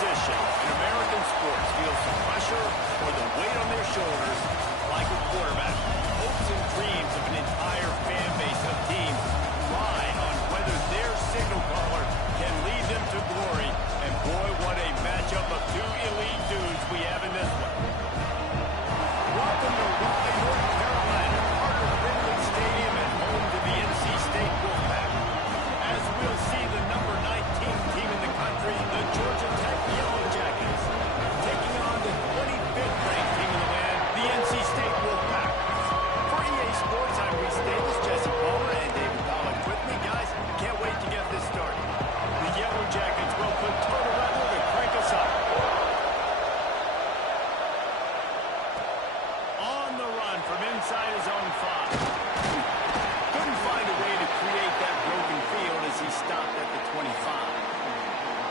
position in American sports feels the pressure or the weight on their shoulders like a quarterback. Hopes and dreams of an entire fan base of teams ride on whether their signal caller can lead them to glory. And boy, what a matchup of two elite dudes we have in this one. Welcome to Raleigh, North Carolina, Carter Finley Stadium and home to the NC State Wolfpack. As we'll see the number 19 team in the country, the Georgia Tech Yellow Jackets, taking on the 25th ranked team in the land, the NC State Wolfpack. For EA Sports, I'm Reese Davis, Jesse Palmer, and David Pollack with me. Guys, can't wait to get this started. The Yellow Jackets will put total weather to crank us up. On the run from inside his own 5. Couldn't find a way to create that broken field as he stopped at the 25.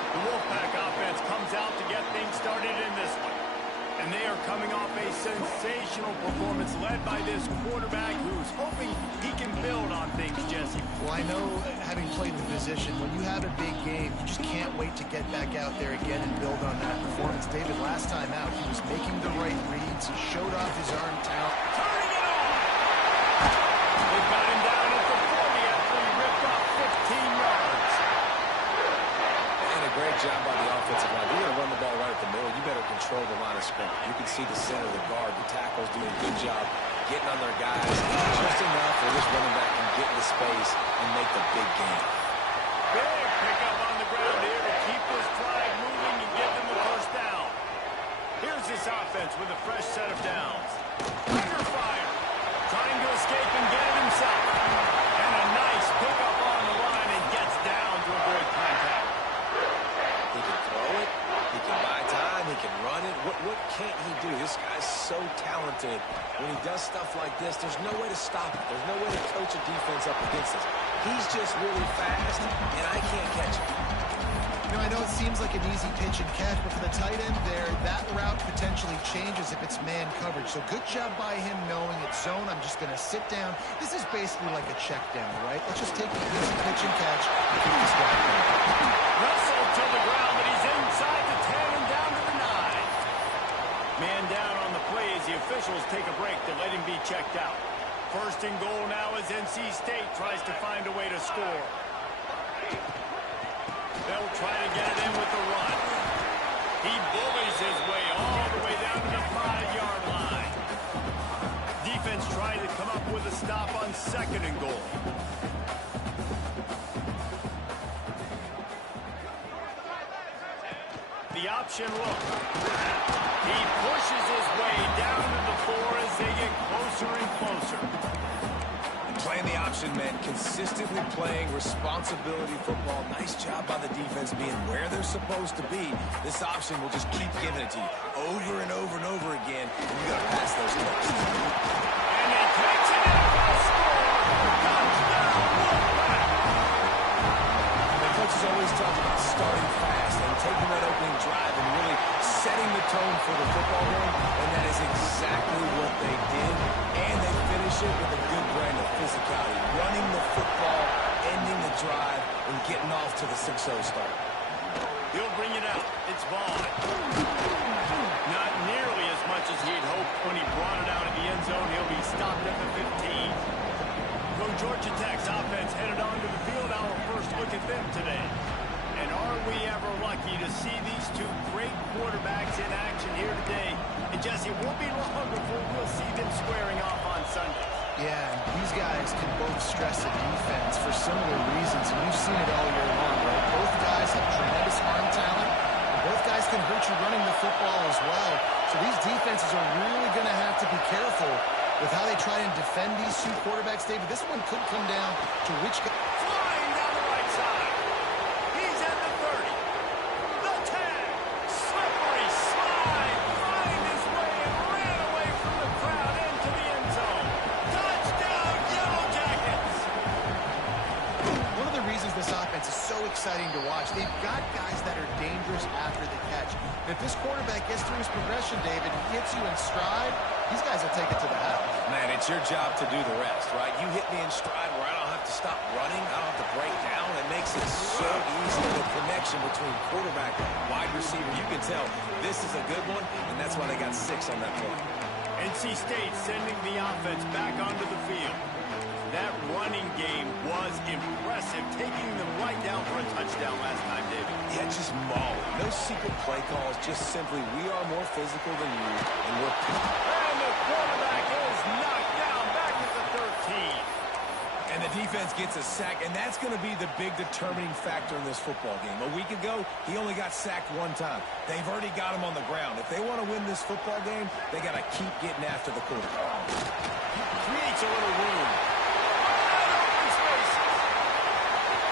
The Wolfpack offense comes out to get things started in this one. And they are coming off a sensational performance led by this quarterback who's hoping he can build on things, Jesse. Well, I know, having played the position, when you have a big game, you just can't wait to get back out there again and build on that performance. David, last time out, he was making the right reads. He showed off his arm talent. Turning it on! They've got him down at the 40 after he ripped off 15 yards. And a great job by the offensive line. You're going to run the ball right at the middle. You better control the line of scrimmage. You can see the center of the guard. The tackle's doing a good job getting on their guys just enough for this running back can get into space and make the big game. Big pickup on the ground here to keep this drive moving and get them the first down. Here's this offense with a fresh set of downs. Under fire. Trying to escape and get it himself. And a nice pickup on the line and gets down to avoid contact. He can throw it. He can buy time. He can run it. What can't he do? This guy's so talented. When he does stuff like this, there's no way to stop it. There's no way to coach a defense up against this. He's just really fast, and I can't catch him. You know, I know it seems like an easy pitch and catch, but for the tight end there, that route potentially changes if it's man coverage. So good job by him knowing it's zone. I'm just going to sit down. This is basically like a check down, right? Let's just take the easy pitch and catch and keep this guy going. Russell to the ground, but he's inside the 10 and down to the 9. Man down on the play as the officials take a break to let him be checked out. First and goal now as NC State tries to find a way to score. They'll try to get it in with the run. He bullies his way all the way down to the 5-yard line. Defense trying to come up with a stop on second and goal. The option look. He pushes his way down to the 4 as they get closer and closer. Playing the option meant consistently playing responsibility football. Nice job by the defense being where they're supposed to be. This option will just keep giving it to you over and over and over again. And you got to pass those plays. And he takes it out for a score. Touchdown, Wolfpack. The coaches always talk about starting fast and taking that opening drive and really setting the tone for the football game. And that is exactly what they did. And they finish it with a good brand of physicality. Running the football, ending the drive, and getting off to the 6-0 start. He'll bring it out. It's Vaughn. Not nearly as much as he'd hoped when he brought it out of the end zone. He'll be stopped at the 15. So Georgia Tech's offense headed onto the field. Our first look at them today. And are we ever lucky to see these two great quarterbacks in action here today? And Jesse, it won't be long before we'll see them squaring off on Sunday. Yeah, and these guys can both stress the defense for similar reasons, and you've seen it all year long, right? Both guys have tremendous arm talent, and both guys can hurt you running the football as well. So these defenses are really going to have to be careful with how they try and defend these two quarterbacks, David. This one could come down to which guy. Flying down the right side. He's at the 30. The 10. Slippery slide. Find his way and ran away from the crowd into the end zone. Touchdown, Yellow Jackets. One of the reasons this offense is so exciting to watch, they've got guys that are dangerous after the catch. And if this quarterback gets through his progression, David, he hits you in stride, these guys will take it to the house. Man, it's your job to do the rest, right? You hit me in stride where I don't have to stop running. I don't have to break down. It makes it so easy. The connection between quarterback and wide receiver, you can tell this is a good one, and that's why they got 6 on that play. NC State sending the offense back onto the field. That running game was impressive, taking them right down for a touchdown last time, David. Yeah, just mauling. No secret play calls, just simply we are more physical than you, and we're... And the quarterback is knocked down back at the 13. And the defense gets a sack, and that's going to be the big determining factor in this football game. A week ago, he only got sacked 1 time. They've already got him on the ground. If they want to win this football game, they got to keep getting after the quarterback. Creates a little room. Wide open spaces.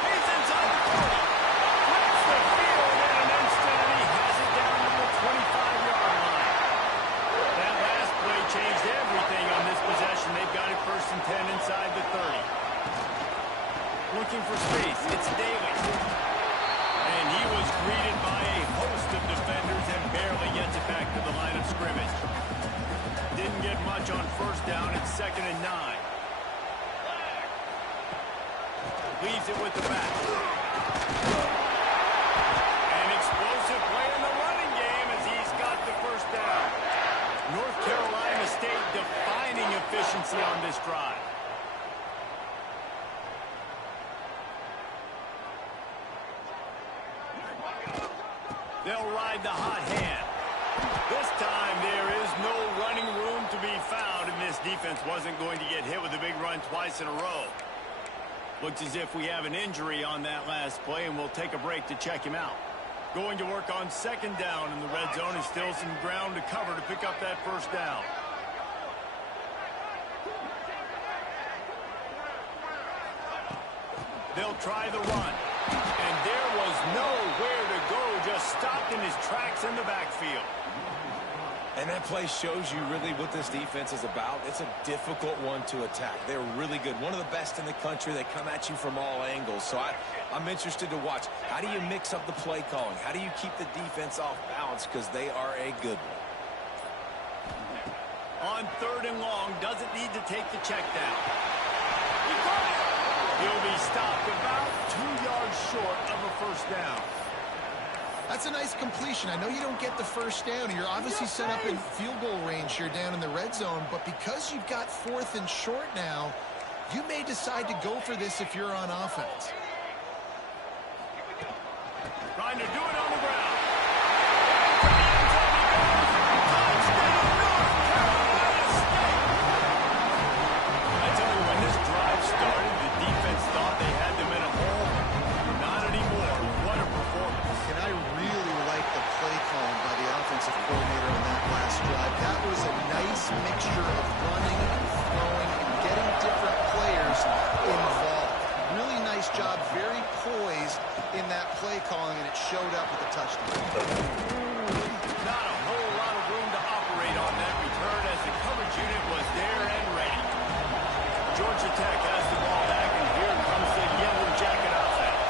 He's inside the 40. Flips the field in an instant, and he has it down to the 25-yard line. That last play changed everything on this possession. They've got it 1st and 10 inside the 30. Looking for space. It's Daly. And he was greeted by a host of defenders and barely gets it back to the line of scrimmage. Didn't get much on 1st down. It's 2nd and 9. Leaves it with the back. An explosive play in the running game as he's got the 1st down. North Carolina State defining efficiency on this drive. They'll ride the hot hand. This time there is no running room to be found, and this defense wasn't going to get hit with a big run twice in a row. Looks as if we have an injury on that last play, and we'll take a break to check him out. Going to work on 2nd down in the red zone, and still some ground to cover to pick up that 1st down. They'll try the run. And there was nowhere to go, just stopped in his tracks in the backfield. And that play shows you really what this defense is about. It's a difficult one to attack. They're really good. One of the best in the country. They come at you from all angles. So I'm interested to watch. How do you mix up the play calling? How do you keep the defense off balance? Because they are a good one. On 3rd and long, doesn't need to take the check down. He caught it. He'll be stopped about 2 yards short of a 1st down. That's a nice completion. I know you don't get the 1st down. You're obviously set up in field goal range here down in the red zone, but because you've got 4th and short now, you may decide to go for this if you're on offense. Trying to do it on the ground. I tell you, when this drive started, the defense thought they had them in a hole. Not anymore. What a performance. And I really like the play calling by the offensive coordinator on that last drive. That was a nice mixture of running and throwing and getting different players involved. Really nice job, very poised in that play calling, and it showed up with a touchdown. Not a whole lot of room to operate on that return as the coverage unit was there and ready. Georgia Tech has the ball back, and here comes the Yellow Jacket offense.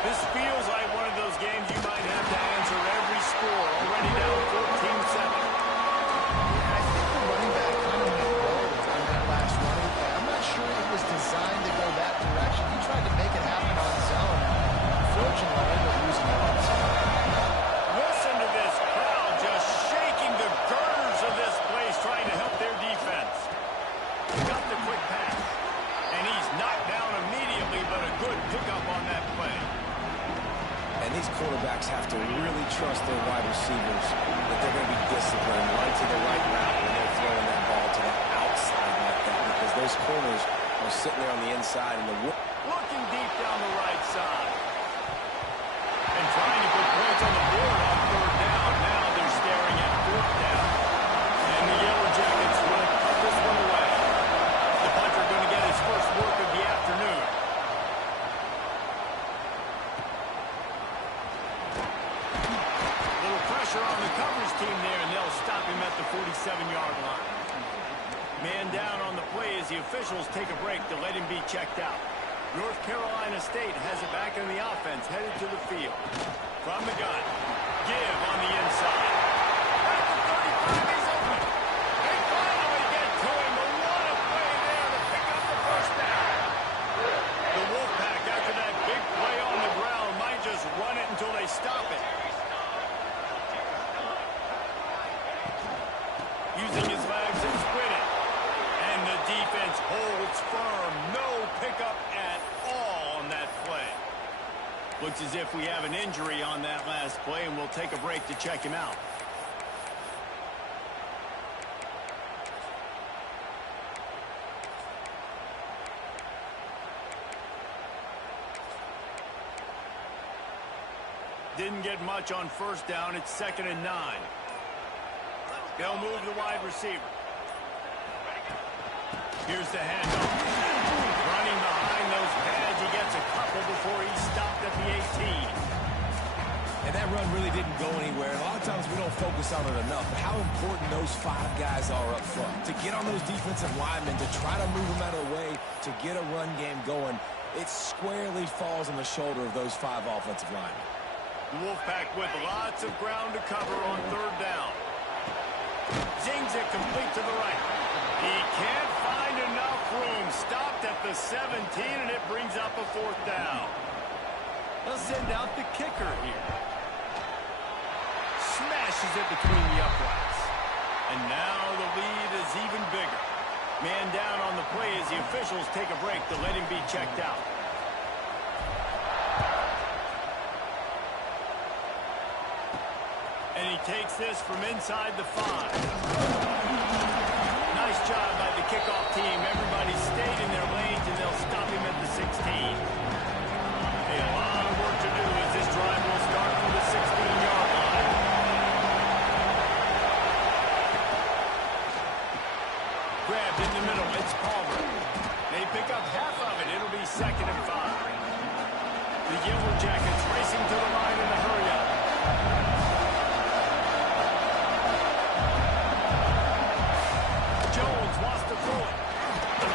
This feels like one of those games you might have to answer every score, already down 14-7. I think the running back kind of went rogue on that last running play. I'm not sure it was designed to go that direction. He tried to make it happen on his own. Unfortunately, ended up losing it on his own. Listen to this crowd just shaking the girders of this place, trying to help their defense. Got the quick pass, and he's knocked down immediately, but a good pickup on that play. And these quarterbacks have to really trust their wide receivers that they're going to be disciplined right to the right route when they're throwing that ball to the outside like that, because those corners are sitting there on the inside. And looking deep down the right side. And trying to put points on the board on 3rd down. Now they're staring at 4th down. And the Yellow Jackets will cut this one away. The punter going to get his first work of the afternoon. Little pressure on the coverage team there, and they'll stop him at the 47-yard line. Man down on the play as the officials take a break to let him be checked out. North Carolina State has it back in the offense, headed to the field. From the gun, give on the inside. At the 35, he's open. They finally get to him, but what a play there to pick up the 1st down. The Wolfpack, after that big play on the ground, might just run it until they stop it. using his legs and split it. And the defense holds firm. No pickup at all on that play. Looks as if we have an injury on that last play, and we'll take a break to check him out. Didn't get much on first down. It's 2nd and 9. They'll move the wide receiver. Here's the handoff. Running behind those pads. He gets a couple before he's stopped at the 18. And that run really didn't go anywhere. And a lot of times we don't focus on it enough. But how important those 5 guys are up front. To get on those defensive linemen, to try to move them out of the way, to get a run game going, it squarely falls on the shoulder of those 5 offensive linemen. The Wolfpack with lots of ground to cover on 3rd down. Zings it complete to the right. He can't find enough room. Stopped at the 17, and it brings up a 4th down. They'll send out the kicker here. Smashes it between the uprights. And now the lead is even bigger. Man down on the play as the officials take a break to let him be checked out. And he takes this from inside the 5. Nice job by the kickoff team. Everybody stayed in their lanes, and they'll stop him at the 16. A lot of work to do as this drive will start from the 16-yard line. Grabbed in the middle. It's Palmer. They pick up half of it. It'll be 2nd and 5. The Yellow Jackets racing to the line in a hurry-up. Wants to throw it. And the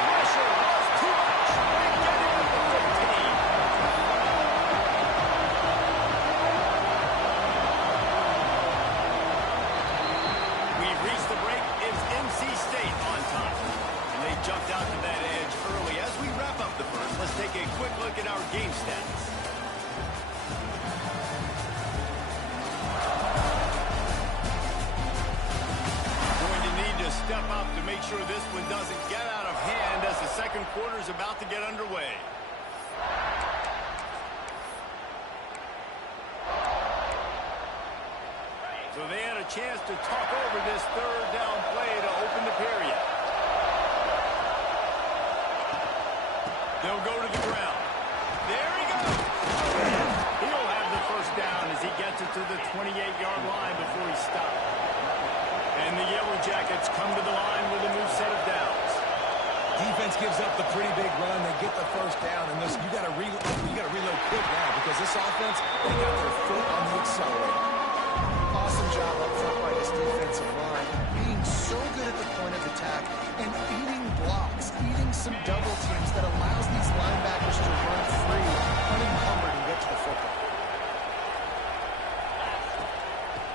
pressure was too much. They get him at the 15. We've reached the break. It's NC State on top. And they jumped out to that edge early. As we wrap up the first, let's take a quick look at our game stats. Step up to make sure this one doesn't get out of hand as the second quarter is about to get underway. So they had a chance to talk over this 3rd down play to open the period. They'll go to the ground. There he goes. He'll have the first down as he gets it to the 28-yard line before he stops. And the Yellow Jackets come to the line with a new set of downs. Defense gives up the pretty big run. They get the first down. And listen, you got to reload quick now because this offense, they got their foot on the accelerator. Awesome job up front by this defensive line. Being so good at the point of attack and eating blocks, eating some double teams that allows these linebackers to run free, unencumbered, and get to the football.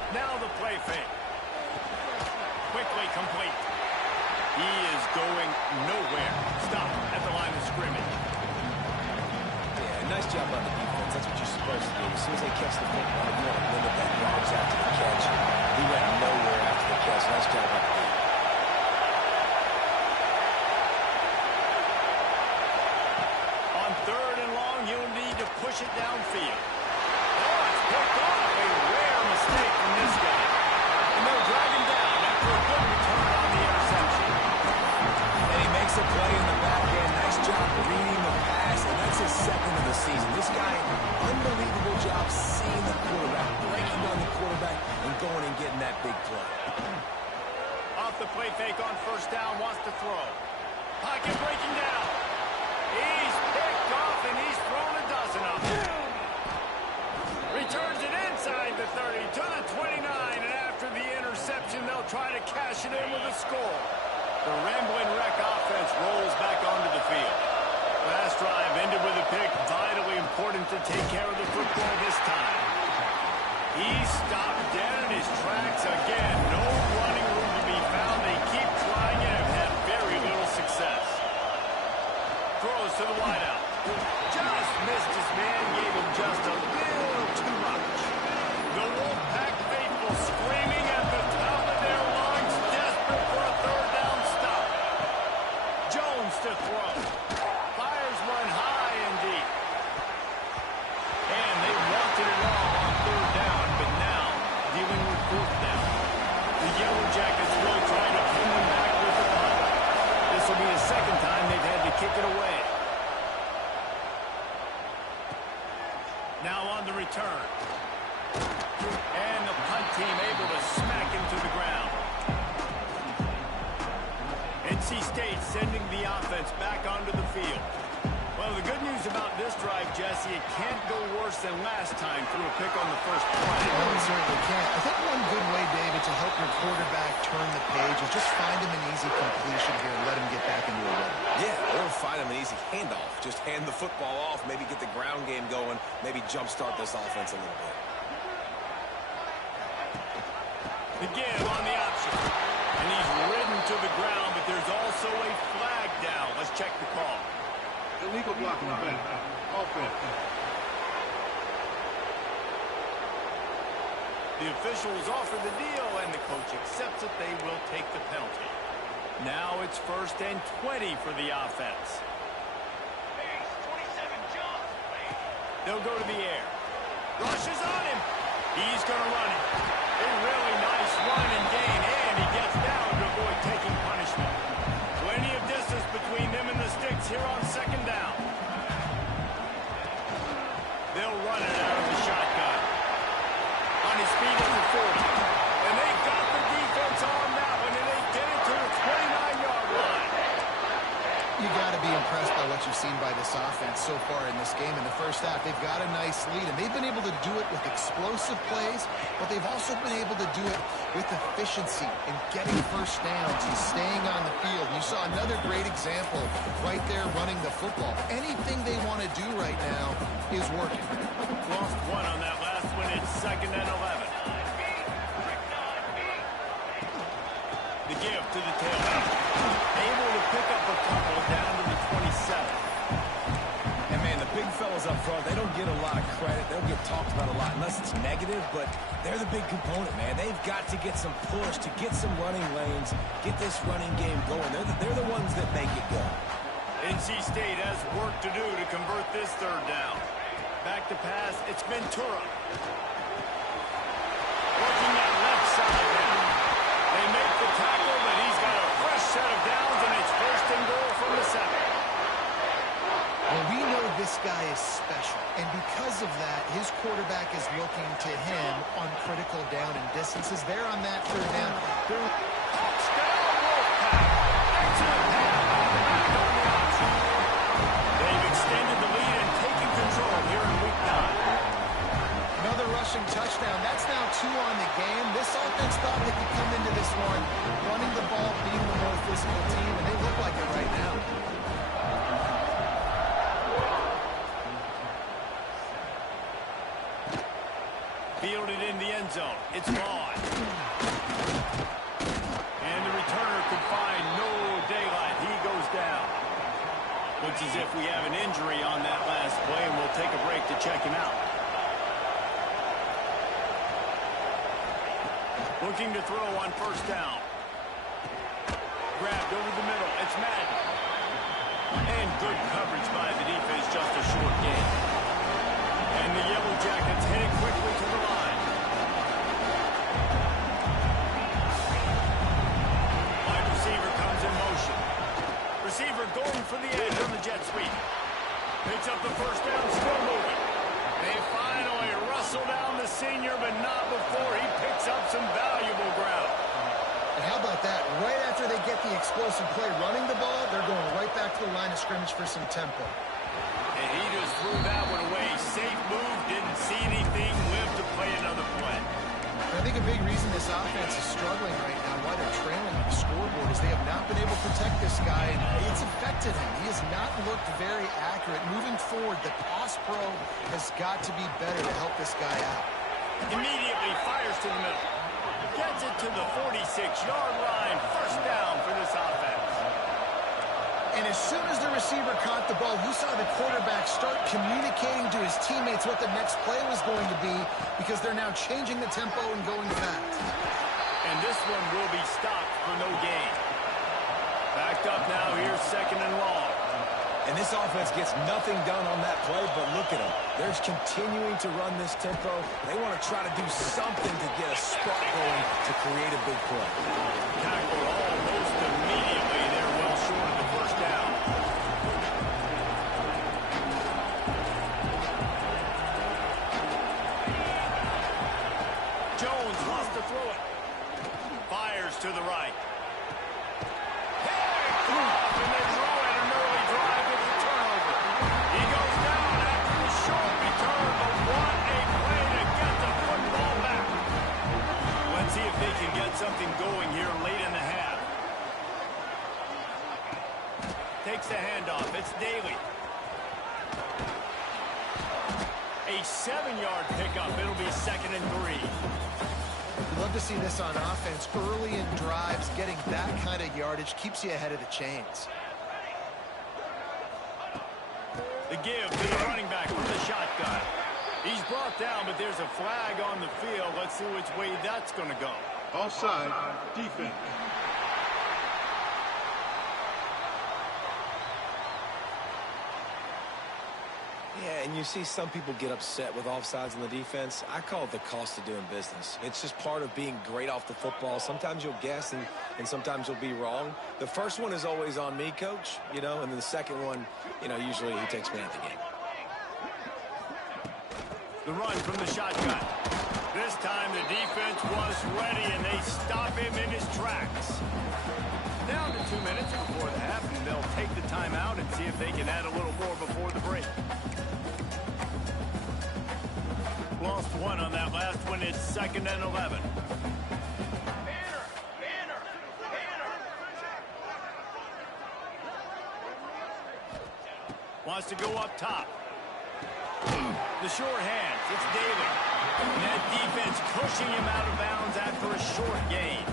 Now the play fake. Quickly complete. He is going nowhere. Stop at the line of scrimmage. Yeah, nice job on the defense. That's what you're supposed to do. As soon as they catch the football, you want to limit that yards after the catch. He went nowhere after the catch. Nice job on the defense. On 3rd and long, he'll need to push it downfield. Oh, it's picked off. A rare mistake from this guy. And they'll drag him down after a good return on the interception. And he makes a play in the back end. Nice job reading the pass, and that's his 2nd of the season. This guy, unbelievable job seeing the quarterback, breaking on the quarterback, and going and getting that big play. Off the play fake on first down, wants to throw. Pocket breaking down. He's picked off, and he's thrown a dozen of them. Returns it inside the 30 to the 29, and after the interception, they'll try to cash it in with a score. The Ramblin' Wreck offense rolls back onto the field. Last drive ended with a pick. Vitally important to take care of the football this time. He stopped dead in his tracks again. No running room to be found. They keep trying it and have very little success. Throws to the wideout. Just missed his man. Gave him just a little too much. The Wolfpack faithful screaming at the top of their lungs. NC State sending the offense back onto the field. Well, the good news about this drive, Jesse, it can't go worse than last time through a pick on the first play. No, it certainly can't. I think one good way, David, to help your quarterback turn the page is just find him an easy completion here and let him get back into a rhythm. Yeah, or find him an easy handoff. Just hand the football off, maybe get the ground game going, maybe jumpstart this offense a little bit. The give on the option. And he's ridden to the ground, but there's also a flag down. Let's check the call. Illegal blocking offense. The officials offer the deal, and the coach accepts it. They will take the penalty. Now it's 1st and 20 for the offense. They'll go to the air. Rushes on him. He's going to run it. A really nice run and gain, and he gets down to avoid taking punishment. Plenty of distance between them and the sticks here on 2nd down. They'll run it out of the shotgun. On his feet at the 40. And they got the defense on that one, and they get it to the 29-yard line. You got to be impressed by what you've seen by this offense so far in this game. In the first half, they've got a nice lead, and they've been able to do it with explosive plays, but they've also been able to do it with efficiency and getting first downs and staying on the field. You saw another great example right there running the football. Anything they want to do right now is working. Lost one on that last one. It's 2nd and 11. The give to the tailback. Able to pick up a couple down to the 27. And, man, the big fellas up front, they don't get a lot of credit. They don't get talked about a lot unless it's negative, but they're the big component, man. They've got to get some push, to get some running lanes, get this running game going. They're the ones that make it go. NC State has work to do to convert this 3rd down. Back to pass, it's Ventura. Working that left side now. They make the tackle, but he's got a fresh set of downs, and it's 1st and goal from the 7. Well, we know this guy is special, and because of that, his quarterback is looking to him on critical down and distances. They're on that 3rd down. Touchdown, Wolfpack! Excellent pass back on the option. They've extended the lead and taken control here in Week 9. Another rushing touchdown. That's now 2 on the game. This offense thought they could come into this one running the ball, being the more physical team, and they look like it right now. Fielded in the end zone. It's Vaughn. And the returner could find no daylight. He goes down. Looks as if we have an injury on that last play, and we'll take a break to check him out. Looking to throw on 1st down. Grabbed over the middle. It's Madden. And good coverage by the defense, just a short gain. And the Yellow Jackets heading quickly to the line. Wide receiver comes in motion. Receiver going for the edge on the jet sweep. Picks up the 1st down, still moving. They finally wrestle down the senior, but not before he picks up some valuable ground. And how about that? Right after they get the explosive play running the ball, they're going right back to the line of scrimmage for some tempo. And he just threw that one away. Safe move, didn't see anything, lived to play another play. I think a big reason this offense is struggling right now, why they're trailing on the scoreboard, is they have not been able to protect this guy, and it's affected him. He has not looked very accurate. Moving forward, the pass pro has got to be better to help this guy out. Immediately fires to the middle. Gets it to the 46-yard line. 1st down for this offense. And as soon as the receiver caught the ball, you saw the quarterback start communicating to his teammates what the next play was going to be, because they're now changing the tempo and going fast. And this one will be stopped for no gain. Backed up now, here's 2nd and long. And this offense gets nothing done on that play, but look at them. They're continuing to run this tempo. They want to try to do something to get a spark going to create a big play. Tackle almost immediately. They're well short of the 1st down. Jones wants to throw it. Fires to the right. Hey, get something going here late in the half. Takes the handoff. It's Daly. A 7-yard pickup. It'll be 2nd and 3. We'd love to see this on offense. Early in drives, getting that kind of yardage keeps you ahead of the chains. The give to the running back from the shotgun. He's brought down, but there's a flag on the field. Let's see which way that's going to go. Offside, defense. Yeah, and you see some people get upset with offsides on the defense. I call it the cost of doing business. It's just part of being great off the football. Sometimes you'll guess and sometimes you'll be wrong. The first one is always on me, coach, and then the second one, usually he takes me out of the game. The run from the shotgun. This time the defense was ready, and they stop him in his tracks. Down to 2 minutes before the half, and they'll take the timeout and see if they can add a little more before the break. Lost one on that last one. It's 2nd and 11. Wants to go up top. The short hands. It's Daly. And that defense pushing him out of bounds after a short gain.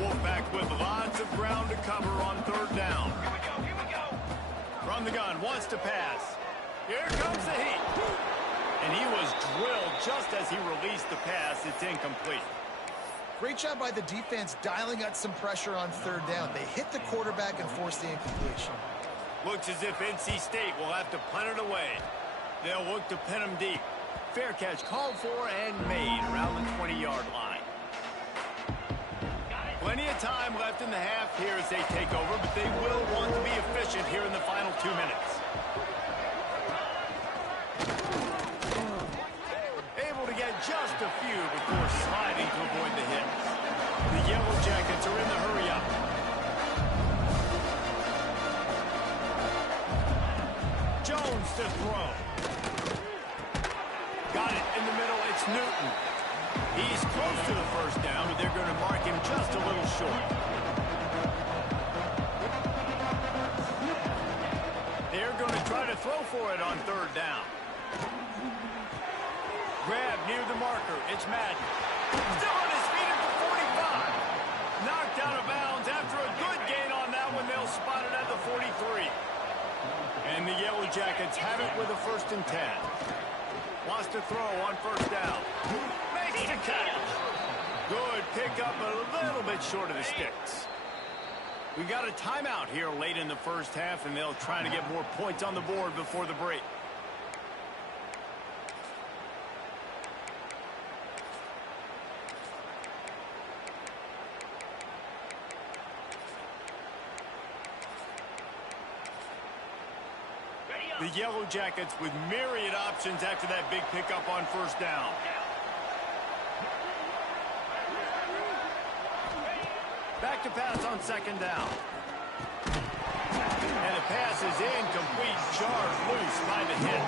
Wolfpack with lots of ground to cover on 3rd down. Here we go. From the gun. Wants to pass. Here comes the heat. And he was drilled just as he released the pass. It's incomplete. Great job by the defense dialing out some pressure on 3rd down. They hit the quarterback and forced the incompletion. Looks as if NC State will have to punt it away. They'll look to pin him deep. Fair catch called for and made around the 20-yard line. Plenty of time left in the half here as they take over, but they will want to be efficient here in the final 2 minutes. Able to get just a few before sliding to avoid the hits. The Yellow Jackets are in the hurry-up. Jones to throw. Got it in the middle. It's Newton. He's close to the 1st down, but they're going to mark him just a little short. They're going to try to throw for it on 3rd down. Grab near the marker. It's Madden. Still on his feet at the 45. Knocked out of bounds after a good gain on that one. They'll spot it at the 43. And the Yellow Jackets have it with a 1st and 10. Wants to throw on 1st down. Makes the catch. Good pickup, a little bit short of the sticks. We got a timeout here late in the 1st half, and they'll try to get more points on the board before the break. The Yellow Jackets with myriad options after that big pickup on 1st down. Back to pass on 2nd down. And the pass is incomplete, jarred loose by the hit.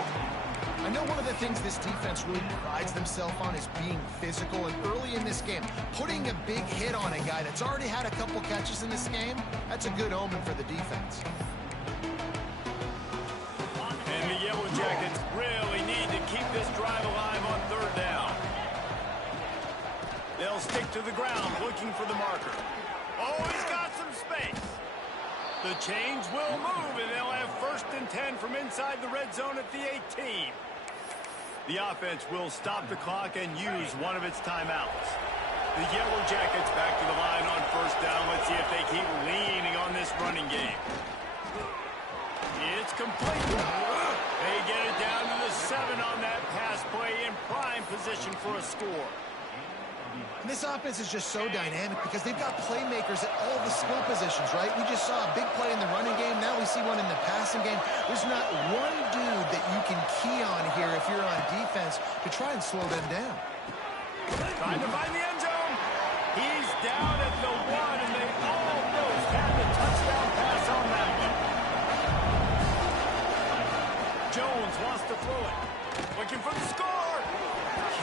I know one of the things this defense really prides themselves on is being physical, and early in this game, putting a big hit on a guy that's already had a couple catches in this game, that's a good omen for the defense. And the Yellow Jackets really need to keep this drive alive on 3rd down. They'll stick to the ground looking for the marker. Oh, he's got some space. The chains will move, and they'll have 1st and 10 from inside the red zone at the 18. The offense will stop the clock and use one of its timeouts. The Yellow Jackets back to the line on 1st down. Let's see if they keep leaning on this running game. It's complete. They get it down to the 7 on that pass play in prime position for a score. And this offense is just so dynamic because they've got playmakers at all the skill positions, right? We just saw a big play in the running game. Now we see one in the passing game. There's not one dude that you can key on here if you're on defense to try and slow them down. Trying to find the end zone. He's down at the 1, and they almost had the touchdown pass on that one. Jones wants to throw it. Looking for the score.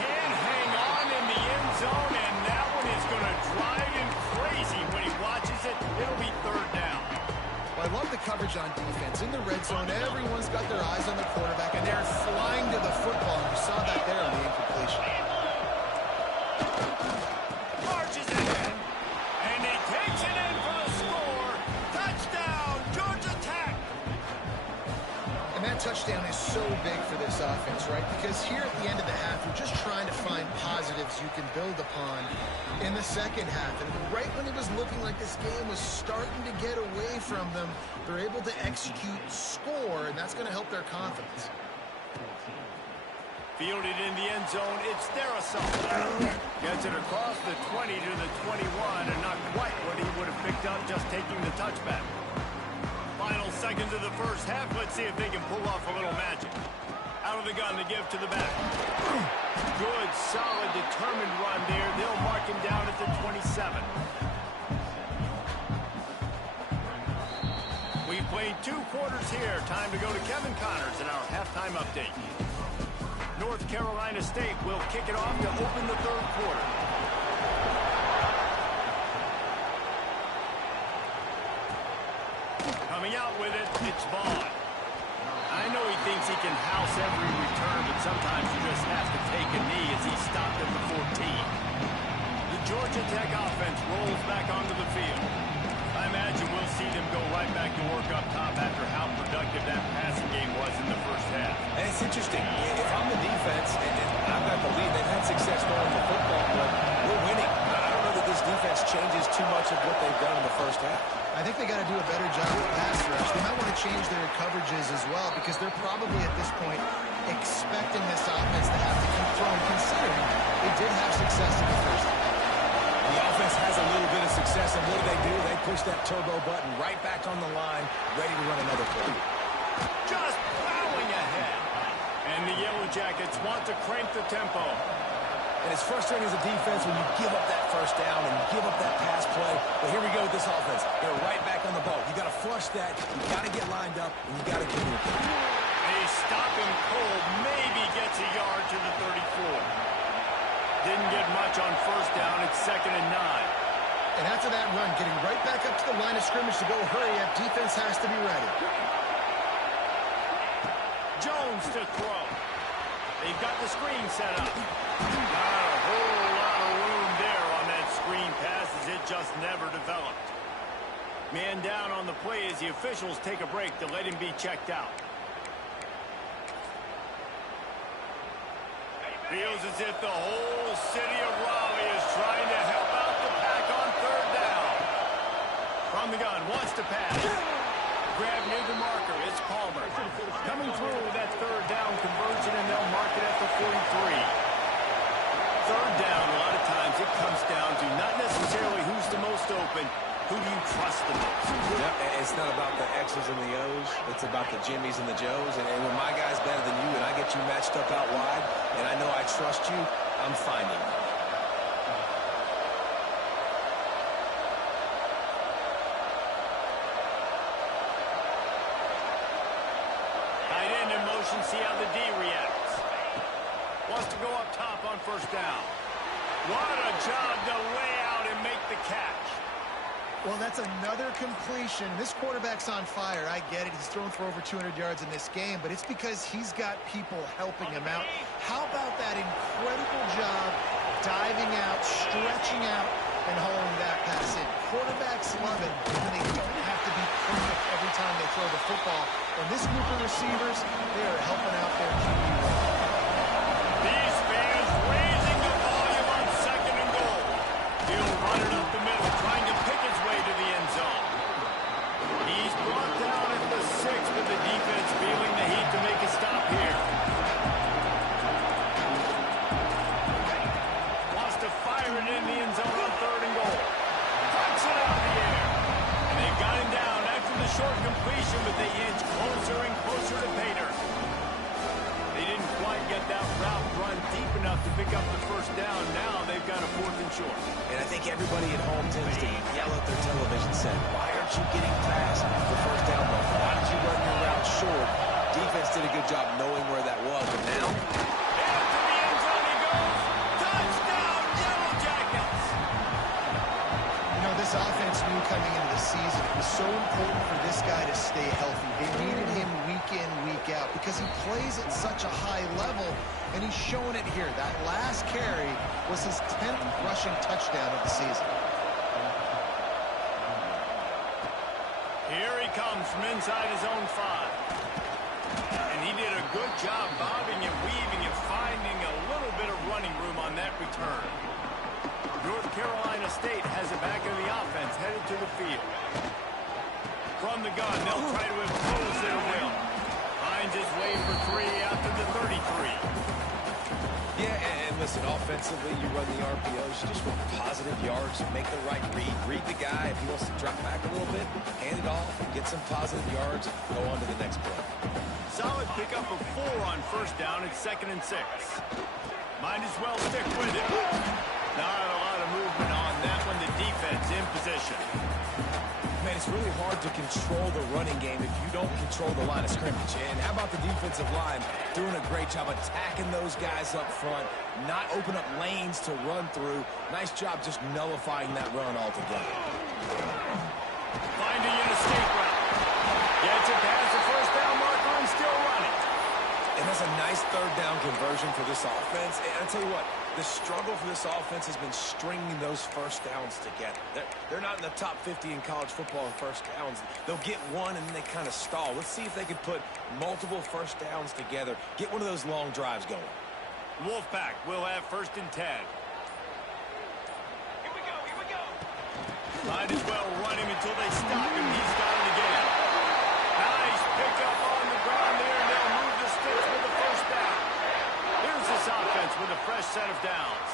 Can't hang on in the end zone, and that one is going to drive coverage on defense. In the red zone, everyone's got their eyes on the quarterback, and they're flying to the football. And you saw that there on the incompletion. Marches ahead, and he takes it in for the score. Touchdown, Georgia Tech. And that touchdown is so big for this offense, right? Because here at the end of the half, you're just trying to find positives you can build upon in the second half. And right when it was looking like this game was starting to get away from them, they're able to execute, score, and that's going to help their confidence. Fielded in the end zone, it's their assault. Gets it across the 20 to the 21, and not quite what he would have picked up just taking the touchback. Final seconds of the first half. Let's see if they can pull off a little magic. Out of the gun to give to the back. Good, solid, determined run there. They'll mark him down at the 27. We've played 2 quarters here. Time to go to Kevin Connors in our halftime update. North Carolina State will kick it off to open the third quarter. Coming out with it, it's Vaughn. I know he thinks he can house every return, but sometimes you just have to take a knee as he stopped at the 14. The Georgia Tech offense rolls back onto the field. I imagine we'll see them go right back to work up top after how productive that passing game was in the first half. And it's interesting. If I'm the defense and I've got the lead, they've had success throwing the football, but we're winning. I don't know that this defense changes too much of what they've done in the first half. I think they got to do a better job with pass rush. They might want to change their coverages as well because they're probably at this point expecting this offense to have to keep throwing, considering they did have success in the first half. The offense has a little bit of success, and what do? They push that turbo button right back on the line, ready to run another play. Just plowing ahead. And the Yellow Jackets want to crank the tempo. And it's frustrating as a defense when you give up that first down and give up that pass play. But here we go with this offense. They're right back on the ball. You got to flush that. You got to get lined up, and you got to communicate. A stopping cold maybe gets a yard to the 34. Didn't get much on first down. It's 2nd and 9. And after that run, getting right back up to the line of scrimmage to go hurry up, defense has to be ready. Jones to throw. They've got the screen set up. Not a whole lot of room there on that screen pass as it just never developed. Man down on the play as the officials take a break to let him be checked out. Feels as if the whole city of Raleigh is trying to help out the pack on 3rd down. From the gun, wants to pass. Grab near the marker, it's Palmer. Coming through with that 3rd down conversion, and they'll mark it at the 43. 3rd down, a lot of times it comes down to not necessarily who's the most open, who do you trust the most? Yep, it's not about the X's and the O's. It's about the Jimmies and the Joes. And when my guy's better than you and I get you matched up out wide, and I know I trust you, I'm finding you. Tight end in motion, see how the D reacts. Wants to go up top on 1st down. What a job to lay out and make the catch. Well, that's another completion. This quarterback's on fire. I get it. He's thrown for over 200 yards in this game, but it's because he's got people helping him out. How about that incredible job diving out, stretching out, and hauling that pass in? Quarterbacks love it, and they don't have to be perfect every time they throw the football. And this group of receivers, they are helping out their QB. These fans raising the volume on 2nd and goal. He'll run it up the middle, trying to pick his way to the end zone. He's brought down at the 6, but the defense feeling the heat to make a stop here. Wants to fire it in the end zone on 3rd and goal. Puts it out in the air. And they've got him down after the short completion, but they inch closer and closer to Pater. They didn't quite get that route run deep enough to pick up the 1st down. Now they've got a 4th and short. And I think everybody at home tends to yell at their television set, why aren't you getting past the 1st down ball? Why did you run your route short? Defense did a good job knowing where that was, but now... Into the end zone he goes. Touchdown, Yellow Jackets! You know, this offense knew coming into the season. It was so important for this guy to stay healthy. They needed him week in, week out because he plays at such a high level, and he's showing it here. That last carry was his 10th rushing touchdown of the season. Here he comes from inside his own 5. And he did a good job bobbing and weaving and finding a little bit of running room on that return. North Carolina State has it back in the offense, headed to the field. From the gun, they'll try to impose their will. Finds his way for 3 after the 33. Yeah, and listen, offensively, you run the RPOs, you just want positive yards, make the right read the guy. If he wants to drop back a little bit, hand it off, get some positive yards, go on to the next play. Solid pickup of 4 on first down. It's 2nd and 6. Might as well stick with it. Not a lot of movement on that one. The defense in position. Man, it's really hard to control the running game if you don't control the line of scrimmage. And how about the defensive line doing a great job attacking those guys up front, not open up lanes to run through. Nice job just nullifying that run altogether. Finding an escape route. Gets it past the first down marker and still running. And that's a nice 3rd down conversion for this offense. And I'll tell you what, the struggle for this offense has been stringing those first downs together. They're not in the top 50 in college football in first downs. They'll get one and then they kind of stall. Let's see if they can put multiple first downs together, get one of those long drives going. Wolfpack will have 1st and 10. Here we go. Might as well run him until they stop him. He's got it again. Nice pickup on the ground there, and they'll move the sticks with the first down. Here's this offense with a fresh set of downs.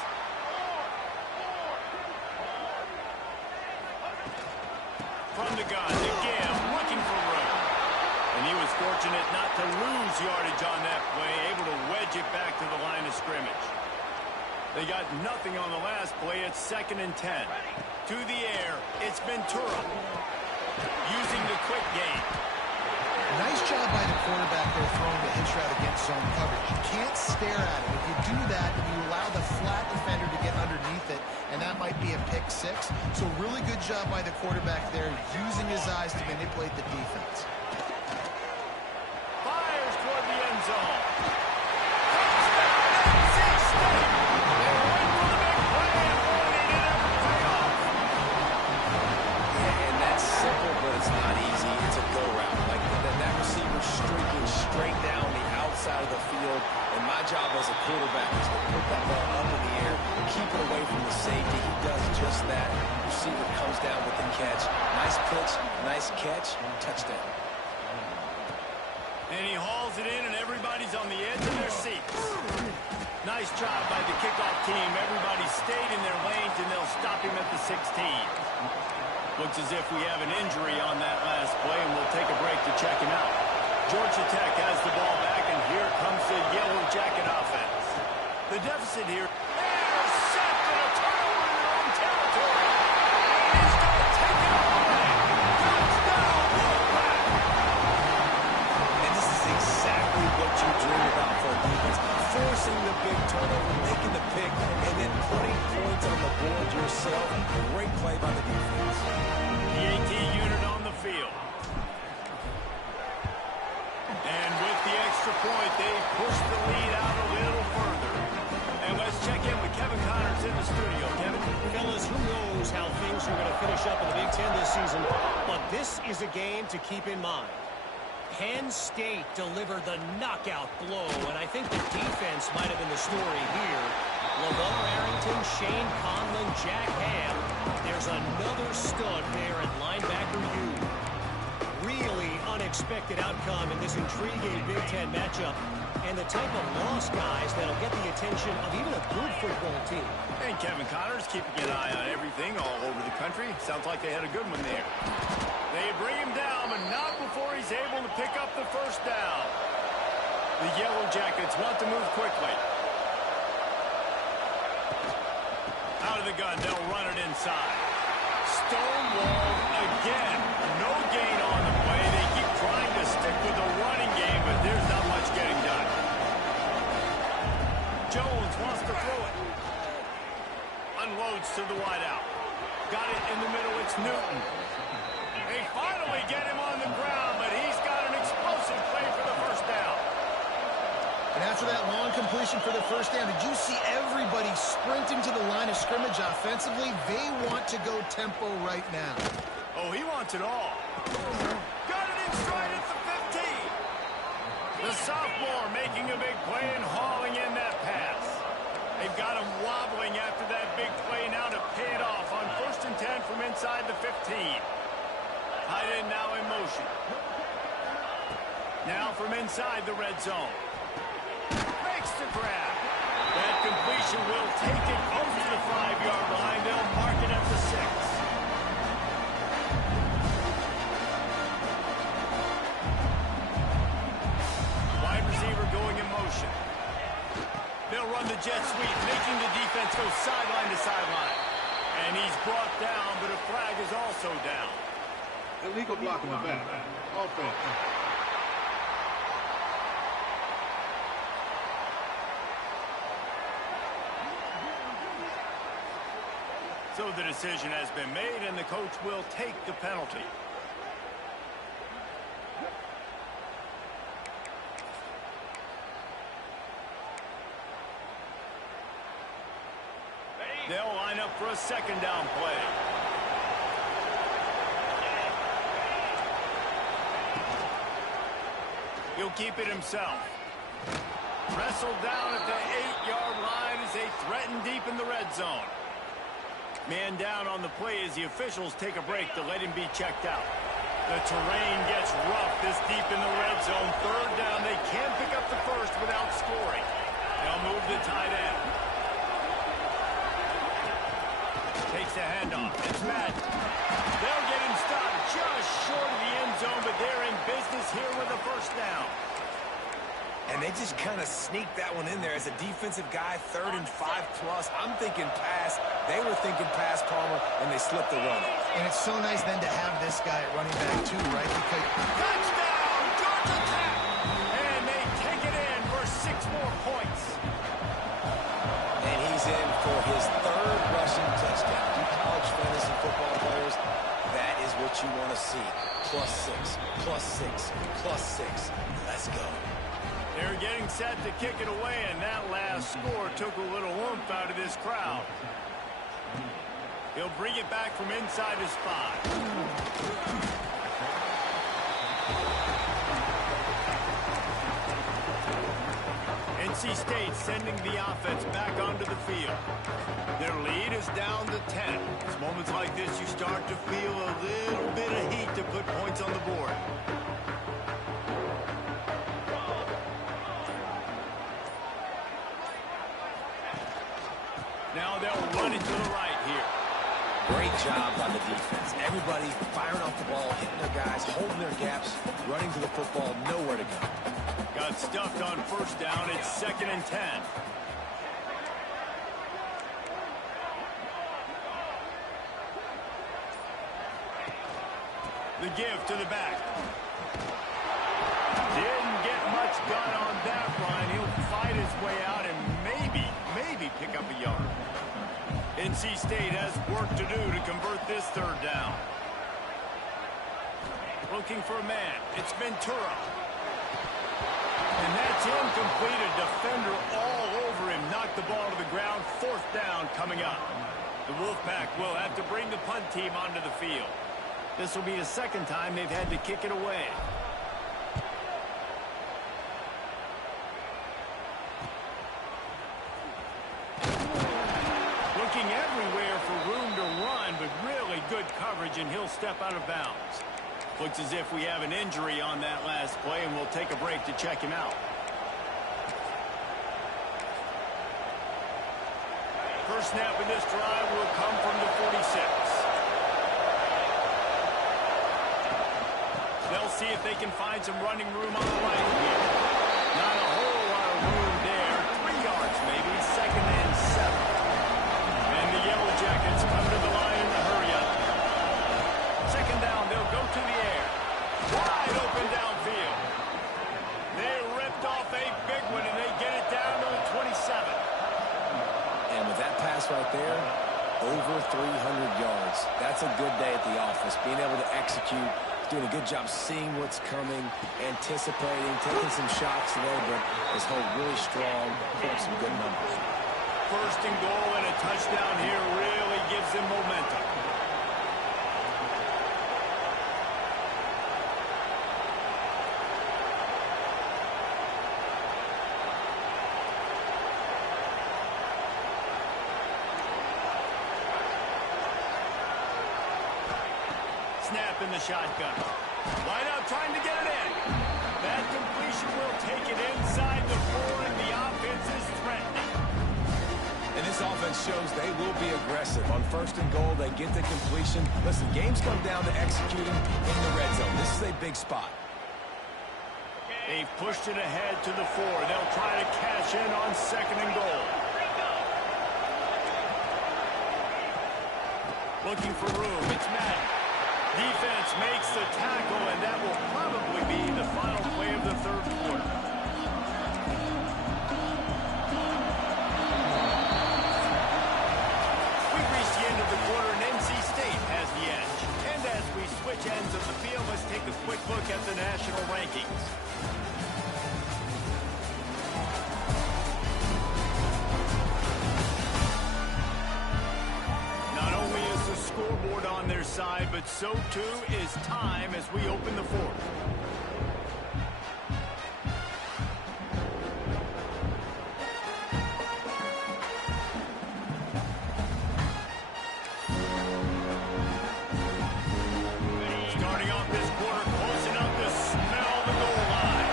From the gun, again, looking for room. And he was fortunate not to lose yardage on that play, able to wedge it back to the line of scrimmage. They got nothing on the last play. It's 2nd and 10. To the air, it's Ventura. Using the quick game. Nice job by the quarterback there throwing the hitch route against zone coverage. You can't stare at it. If you do that, you allow the flat defender to get underneath it, and that might be a pick 6. So really good job by the quarterback there, using his eyes to manipulate the defense. Fires toward the end zone. And that's simple, but it's not easy. It's a go route. Like that receiver streaking straight down the outside of the field. And my job as a quarterback is to put that ball up in the air, keep it away from the safety. He does just that. Receiver comes down with the catch. Nice pitch, nice catch, touchdown. And he hauls it in, and everybody's on the edge of their seats. Nice job by the kickoff team. Everybody stayed in their lanes, and they'll stop him at the 16. Looks as if we have an injury on that last play, and we'll take a break to check him out. Georgia Tech has the ball back, and here comes the Yellow Jacket offense. The deficit here. They're set for a turnover in their own territory. And he's going to take it away. Touchdown, Wolfpack. And this is exactly what you dream about for a defense. Forcing the big turnover, making the pick, and then putting points on the board yourself. Great play by the defense. The AT unit on the field. And with the extra point, they push the lead out a little further. And let's check in with Kevin Connors in the studio. Kevin? Fellas, who knows how things are going to finish up in the Big Ten this season, but this is a game to keep in mind. Penn State delivered the knockout blow, and I think the defense might have been the story here. LaVar Arrington, Shane Conlon, Jack Ham. There's another stud there at linebacker U. Really unexpected outcome in this intriguing Big Ten matchup, and the type of loss, guys, that'll get the attention of even a good football team. And Kevin Connors keeping an eye on everything all over the country. Sounds like they had a good one there. They bring him down, but not before he's able to pick up the first down. The Yellow Jackets want to move quickly. Out of the gun, they'll run it inside. Stonewalled again. No gain on the play. They keep trying to stick with the running game, but there's not much getting done. Jones wants to throw it. Unloads to the wideout. Got it in the middle. It's Newton. They finally get him on the ground, but he's got an explosive play for the first down. And after that long completion for the first down, did you see everybody sprinting to the line of scrimmage offensively? They want to go tempo right now. Oh, he wants it all. Got it in stride at the 15. The sophomore making a big play and hauling in that pass. They've got him wobbling after that big play now to pay it off on 1st and 10 from inside the 15. Tight end now in motion. Now from inside the red zone. Makes the grab. That completion will take it close to the 5-yard line. They'll mark it at the 6. Wide receiver going in motion. They'll run the jet sweep, making the defense go sideline to sideline. And he's brought down, but a flag is also down. Illegal block in the back. Offense. So the decision has been made, and the coach will take the penalty. They'll line up for a second down play. He'll keep it himself. Wrestled down at the 8-yard line as they threaten deep in the red zone. Man down on the play as the officials take a break to let him be checked out. The terrain gets rough this deep in the red zone. 3rd down. They can't pick up the first without scoring. They'll move the tight end. Takes the handoff. It's Madden. They'll get him stopped just short of the end zone, but they're in business here with a first down. And they just kind of sneaked that one in there as a defensive guy, 3rd and 5+. I'm thinking pass. They were thinking pass, Palmer, and they slipped the run. And it's so nice then to have this guy at running back too, right? Because Touchdown, Georgia Tech! And they take it in for 6 more points. And he's in for his 3rd rushing touchdown. You college fantasy football players, that is what you want to see. +6, +6, +6. Let's go. They're getting set to kick it away, and that last score took a little oomph out of this crowd. He'll bring it back from inside his 5. NC State sending the offense back onto the field. Their lead is down to 10. It's moments like this you start to feel a little bit of heat to put points on the board. Now they'll run it to the right here. Great job by the defense. Everybody firing off the ball, hitting their guys, holding their gaps, running to the football, nowhere to go. Got stuffed on 1st down. It's 2nd and 10. The give to the back. Didn't get much done on that line. He'll fight his way out and maybe pick up a yard. NC State has work to do to convert this 3rd down. Looking for a man. It's Ventura. And that's incomplete. A defender all over him. Knocked the ball to the ground. 4th down coming up. The Wolfpack will have to bring the punt team onto the field. This will be the 2nd time they've had to kick it away. Looking everywhere for room to run, but really good coverage, and he'll step out of bounds. Looks as if we have an injury on that last play, and we'll take a break to check him out. First snap of this drive will come from the 46. They'll see if they can find some running room on the right here. Not a whole lot of room there. 3 yards maybe. 2nd and 7. And the Yellow Jackets come to the line in a hurry up. 2nd down. They'll go to the air. Wide open downfield. They ripped off a big one, and they get it down to the 27. And with that pass right there, over 300 yards. That's a good day at the office. Being able to execute, doing a good job seeing what's coming, anticipating, taking some shots today, but is held really strong, put up some good numbers. First and goal and a touchdown here really gives them momentum. Snap in the shotgun. Line out trying to get it in. That completion will take it inside the 4, and the offense is threatening. And this offense shows they will be aggressive. On first and goal, they get the completion. Listen, games come down to executing in the red zone. This is a big spot. They've pushed it ahead to the 4. They'll try to cash in on second and goal. Looking for room. It's Madden. Defense makes the tackle, and that will probably be the final play of the third quarter. We've reached the end of the quarter, and NC State has the edge. And as we switch ends of the field, let's take a quick look at the national rankings. Scoreboard on their side, but so too is time as we open the fourth. Starting off this quarter, close enough to smell the goal line.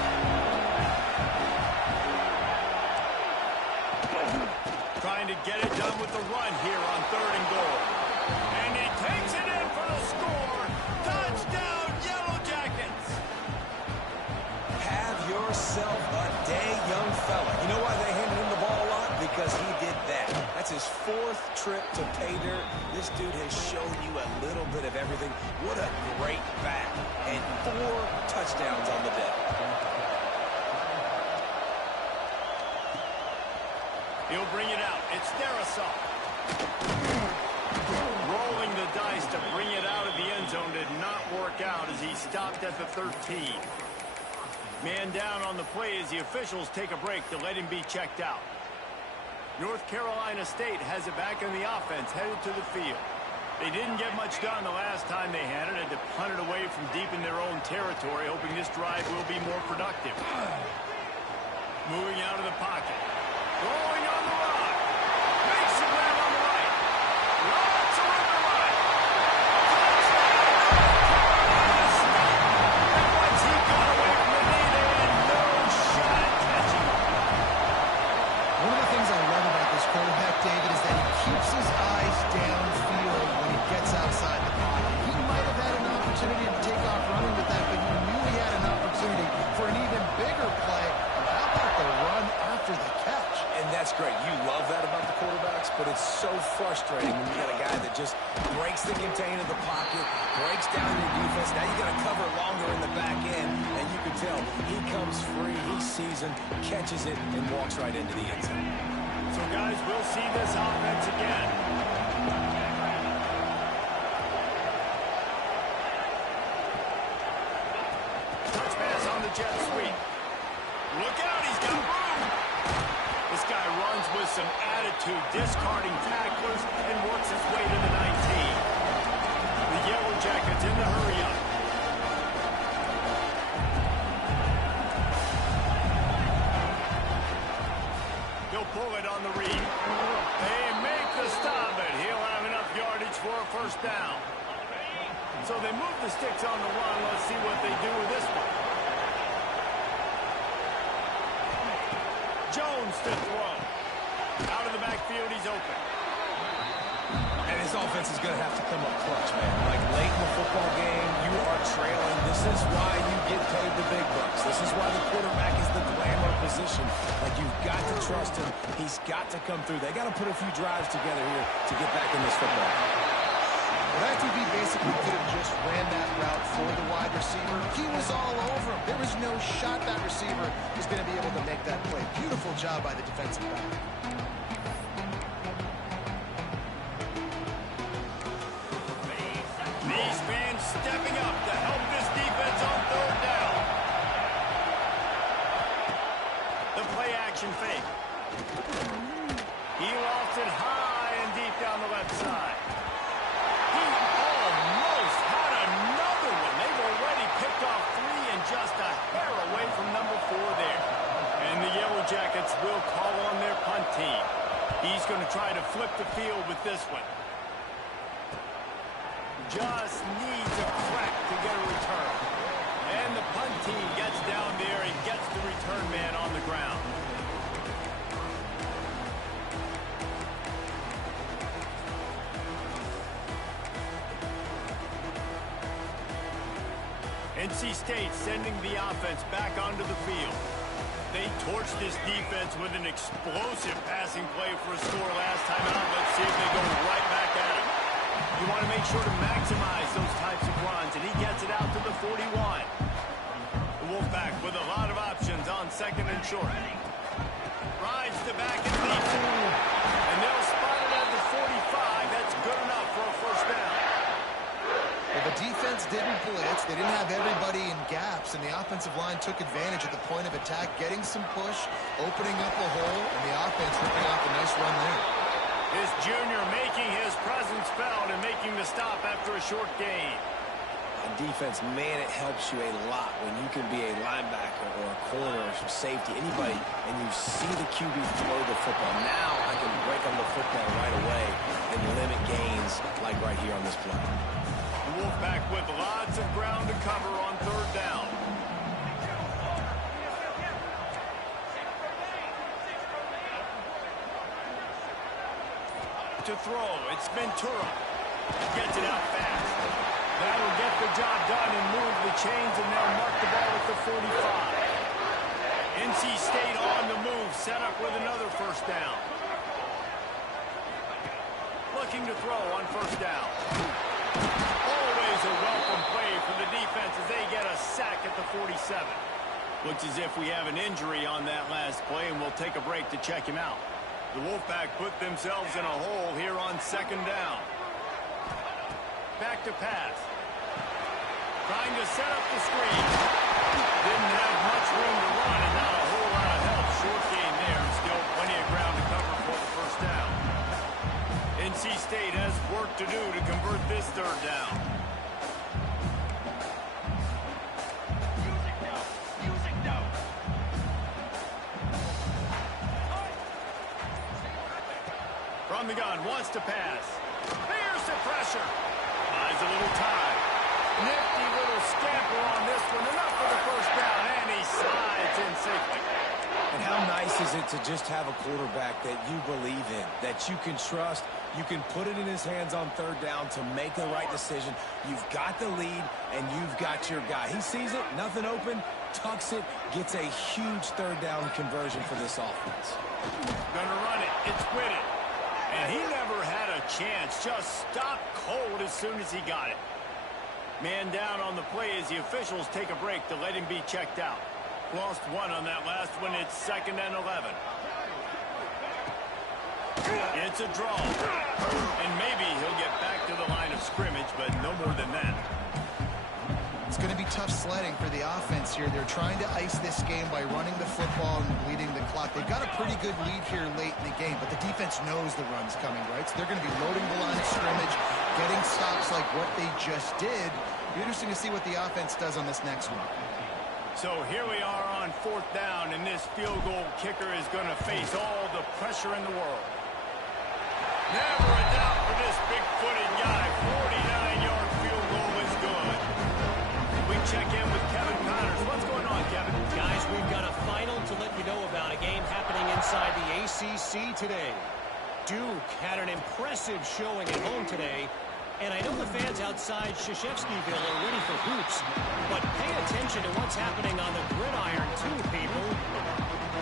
Trying to get it done with the run here on third and goal. And he takes it in for the score. Touchdown, Yellow Jackets. Have yourself a day, young fella. You know why they handed him the ball a lot? Because he did that. That's his 4th trip to pay dirt. This dude has shown you a little bit of everything. What a great back. And 4 touchdowns on the day. He'll bring it out. It's Darisaw. Rolling the dice to bring it out of the end zone did not work out as he stopped at the 13. Man down on the play as the officials take a break to let him be checked out. North Carolina State has it back in the offense, headed to the field. They didn't get much done the last time they had it, had to punt it away from deep in their own territory, hoping this drive will be more productive. Moving out of the pocket. Rolling on the run. Makes the grab on the right. Lots of room to run. Touchdown! And once he got away from the knee, they had no shot at catching him. One of the things I love about this quarterback, David, is that he keeps his eyes downfield when he gets outside the pocket. He might have had an opportunity to take off running with that, but he knew he had an opportunity for an even bigger play. How about the run after the catch? And that's great. You love that about the quarterbacks, but it's so frustrating when you got a guy that just breaks the contain of the pocket, breaks down your defense. Now you got to cover longer in the back end, and you can tell he comes free, he's seasoned, catches it, and walks right into the end zone. So, guys, we'll see this offense again. Touch pass on the jet sweep. Look out, he's got room. This guy runs with some attitude, discarding tacklers, and works his way to the 19. The Yellow Jackets in the hurry-up. He'll pull it on the read. They make the stop, but he'll have enough yardage for a first down. So they move the sticks on the run. Let's see what they do with this one. Jones to throw. Out of the backfield, he's open. And his offense is going to have to come up clutch, man. Like late in the football game, you are trailing. This is why you get paid the big bucks. This is why the quarterback is the glamour position. Like, you've got to trust him. He's got to come through. They got to put a few drives together here to get back in this football. Well, FTB basically could have just ran that route for the wide receiver. He was all over him. There was no shot that receiver was going to be able to make that play. Beautiful job by the defensive back. stepping up to help this defense on third down. The play action fake. He lost it high and deep down the left side. He almost had another one. They've already picked off 3 and just a hair away from number 4 there. And the Yellow Jackets will call on their punt team. He's going to try to flip the field with this one. Just needs a crack to get a return. And the punt team gets down there and gets the return man on the ground. NC State sending the offense back onto the field. They torched this defense with an explosive passing play for a score last time out. Let's see if they go right back at it. You want to make sure to maximize those types of runs, and he gets it out to the 41. The Wolfpack with a lot of options on second and short. Rides the back and leaps it. And they'll spot it at the 45. That's good enough for a first down. Well, the defense didn't blitz. They didn't have everybody in gaps, and the offensive line took advantage at the point of attack, getting some push, opening up a hole, and the offense ripping off a nice run there. This junior making his presence felt and making the stop after a short gain. On defense, man, it helps you a lot when you can be a linebacker or a corner or some safety, anybody, and you see the QB throw the football. Now I can break on the football right away and limit gains like right here on this play. The Wolfpack with lots of ground to cover on third down. To throw, it's Ventura. Gets it out fast. That'll get the job done and move the chains, and they'll mark the ball at the 45. NC State on the move, set up with another first down. Looking to throw on first down. Always a welcome play for the defense as they get a sack at the 47. Looks as if we have an injury on that last play, and we'll take a break to check him out. The Wolfpack put themselves in a hole here on second down. Back to pass. Trying to set up the screen. Didn't have much room to run and not a whole lot of help. Short gain there. Still plenty of ground to cover for the first down. NC State has work to do to convert this third down. From the gun, wants to pass. There's the pressure. Buys a little time. Nifty little scamper on this one. Enough for the first down, and he slides in safely. And how nice is it to just have a quarterback that you believe in, that you can trust, you can put it in his hands on third down to make the right decision. You've got the lead, and you've got your guy. He sees it, nothing open, tucks it, gets a huge third down conversion for this offense. Gonna run it. It's Whitted. And he never had a chance. Just stopped cold as soon as he got it. Man down on the play as the officials take a break to let him be checked out. Lost one on that last one. It's 2nd and 11. It's a draw. And maybe he'll get back to the line of scrimmage, but no more than that. It's going to be tough sledding for the offense here. They're trying to ice this game by running the football and bleeding the clock. They've got a pretty good lead here late in the game, but the defense knows the run's coming, right? So they're going to be loading the line of scrimmage, getting stops like what they just did. Be interesting to see what the offense does on this next one. So here we are on 4th down, and this field goal kicker is going to face all the pressure in the world. Never a doubt for this big-footed guy. 49-yard field goal is good. We check in with Kevin Connors. What's going on, Kevin? Guys, we've got a final to let you know about, a game happening inside the ACC today. Duke had an impressive showing at home today, and I know the fans outside Krzyzewskiville are ready for hoops, but pay attention to what's happening on the gridiron too, people.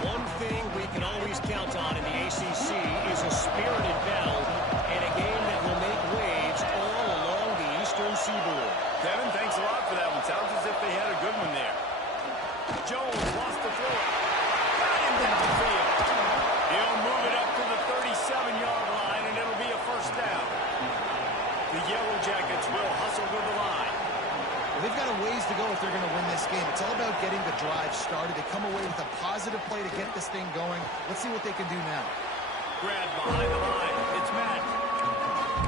One thing we can always count on in the ACC is a spirited battle and a game that will make waves all along the Eastern Seaboard. Kevin, thanks a lot for that one. Sounds as if they had a good one there. Jones wants to throw it. Got him downfield. He'll move it up to the 37-yard line, and it'll be a first down. The Yellow Jackets will hustle to the line. Well, they've got a ways to go if they're going to win this game. It's all about getting the drive started. They come away with a positive play to get this thing going. Let's see what they can do now. Grab behind the line. It's Matt.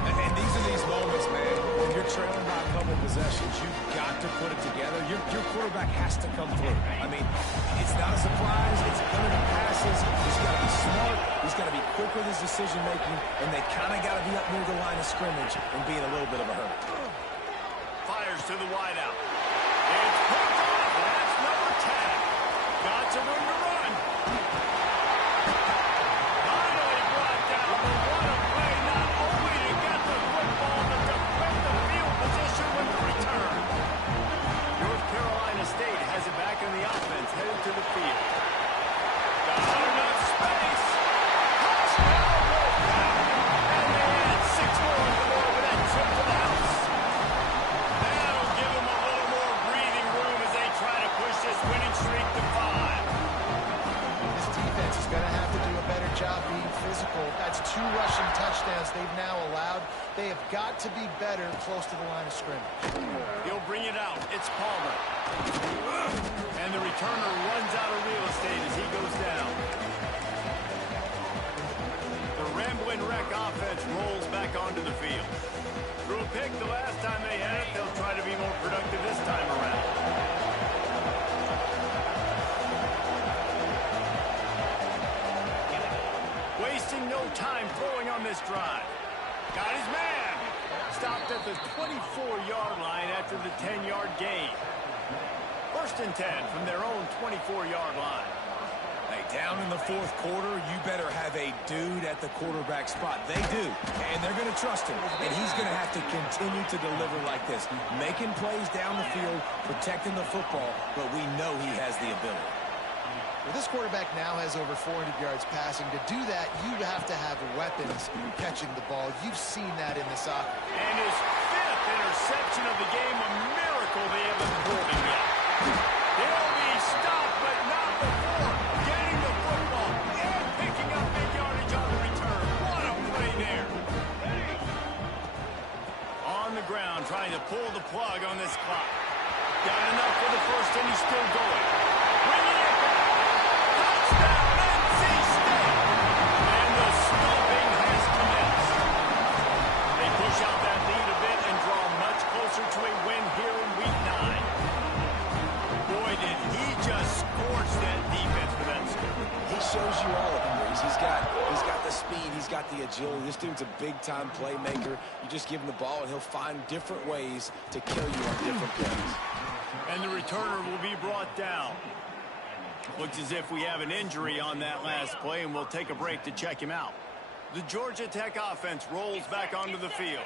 And these are these moments, man. When you're trailing by a couple possessions, you've got to put it together. Your quarterback has to come through. I mean, it's not a surprise. It's limited passes. He's got to be smart. He's got to be quick with his decision-making, and they kind of got to be up near the line of scrimmage and be in a little bit of a hurry. Fires to the wideout. It's picked off. That's number 10. Got some room to run. Finally brought down, but what a play, not only to get the football, but to win the field position with the return. North Carolina State has it back in the offense, headed to the field. Got enough space. Touchdown, Wolfpack. And they had 6 more on the board with that trip to the house. That'll give them a little more breathing room as they try to push this winning streak to 5. This defense is going to have to do a better job being physical. That's 2 rushing touchdowns they've now allowed. They have got to be better close to the line of scrimmage. He'll bring it out. It's Palmer. And the returner runs out of real estate as he goes down. The Ramblin' Wreck offense rolls back onto the field. Threw a pick the last time they had it. They'll try to be more productive this time around. Wasting no time throwing on this drive. Got his man. Stopped at the 24-yard line after the 10-yard gain. 1st and 10 from their own 24-yard line. Hey, down in the 4th quarter, you better have a dude at the quarterback spot. They do, and they're going to trust him. And he's going to have to continue to deliver like this, making plays down the field, protecting the football, but we know he has the ability. Well, this quarterback now has over 400 yards passing. To do that, you have to have weapons catching the ball. You've seen that in this offense. And his 5th interception of the game, a miracle they haven't pulled him yet. They'll be stopped, but not before getting the football and picking up big yardage on the return. What a play there. On the ground, trying to pull the plug on this clock. Got enough for the 1st, and he's still going. Bringing it back. Touchdown, NC State. And the stomping has commenced. They push out that lead a bit and draw much closer to a win here in Week 9. Boy, did he just scorch that defense for that score. He shows you all of them, Reese. He's got the speed. He's got the agility. This dude's a big-time playmaker. You just give him the ball, and he'll find different ways to kill you on different plays. And the returner will be brought down. Looks as if we have an injury on that last play, and we'll take a break to check him out. The Georgia Tech offense rolls back onto the field.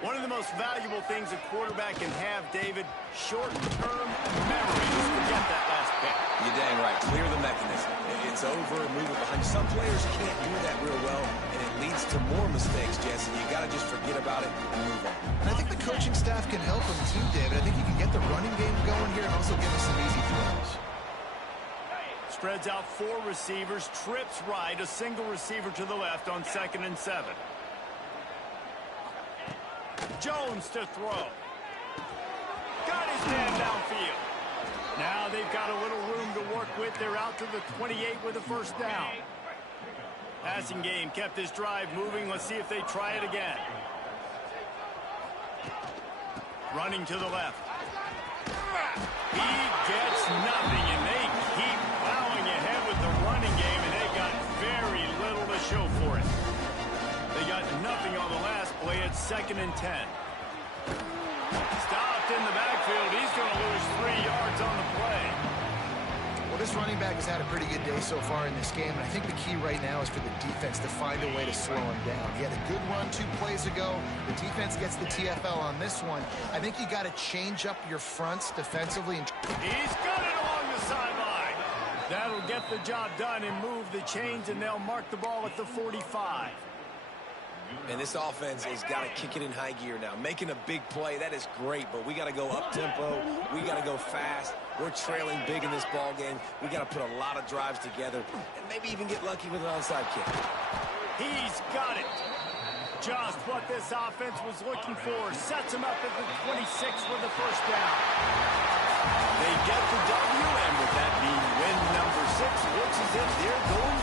One of the most valuable things a quarterback can have, David, short-term memory. Just forget that last pick. You're dang right. Clear the mechanism. It's over and move it behind you. Some players can't do that real well, and it leads to more mistakes, Jesse. You got to just forget about it and move on. And I think the coaching staff can help him too, David. I think he can get the running game going here and also give us some easy throws. Spreads out 4 receivers, trips right, a single receiver to the left on 2nd and 7. Jones to throw. Got his man downfield. Now they've got a little room to work with. They're out to the 28 with a 1st down. Passing game kept this drive moving. Let's see if they try it again. Running to the left. He gets nothing, and they keep plowing ahead with the running game, and they got very little to show for it. They got nothing on the last play. It's 2nd and 10. Stopped in the backfield. He's going to lose 3 yards on the play. Well, this running back has had a pretty good day so far in this game, and I think the key right now is for the defense to find a way to slow him down. He had a good run 2 plays ago. The defense gets the TFL on this one. I think you got to change up your fronts defensively. He's got it along the sideline. That'll get the job done and move the chains, and they'll mark the ball at the 45. And this offense has got to kick it in high gear now. Making a big play, that is great, but we got to go up-tempo. We got to go fast. We're trailing big in this ball game. We got to put a lot of drives together and maybe even get lucky with an onside kick. He's got it. just what this offense was looking for. Sets them up at the 26 for the first down. They get the W, and with that being win number 6, looks as if they're going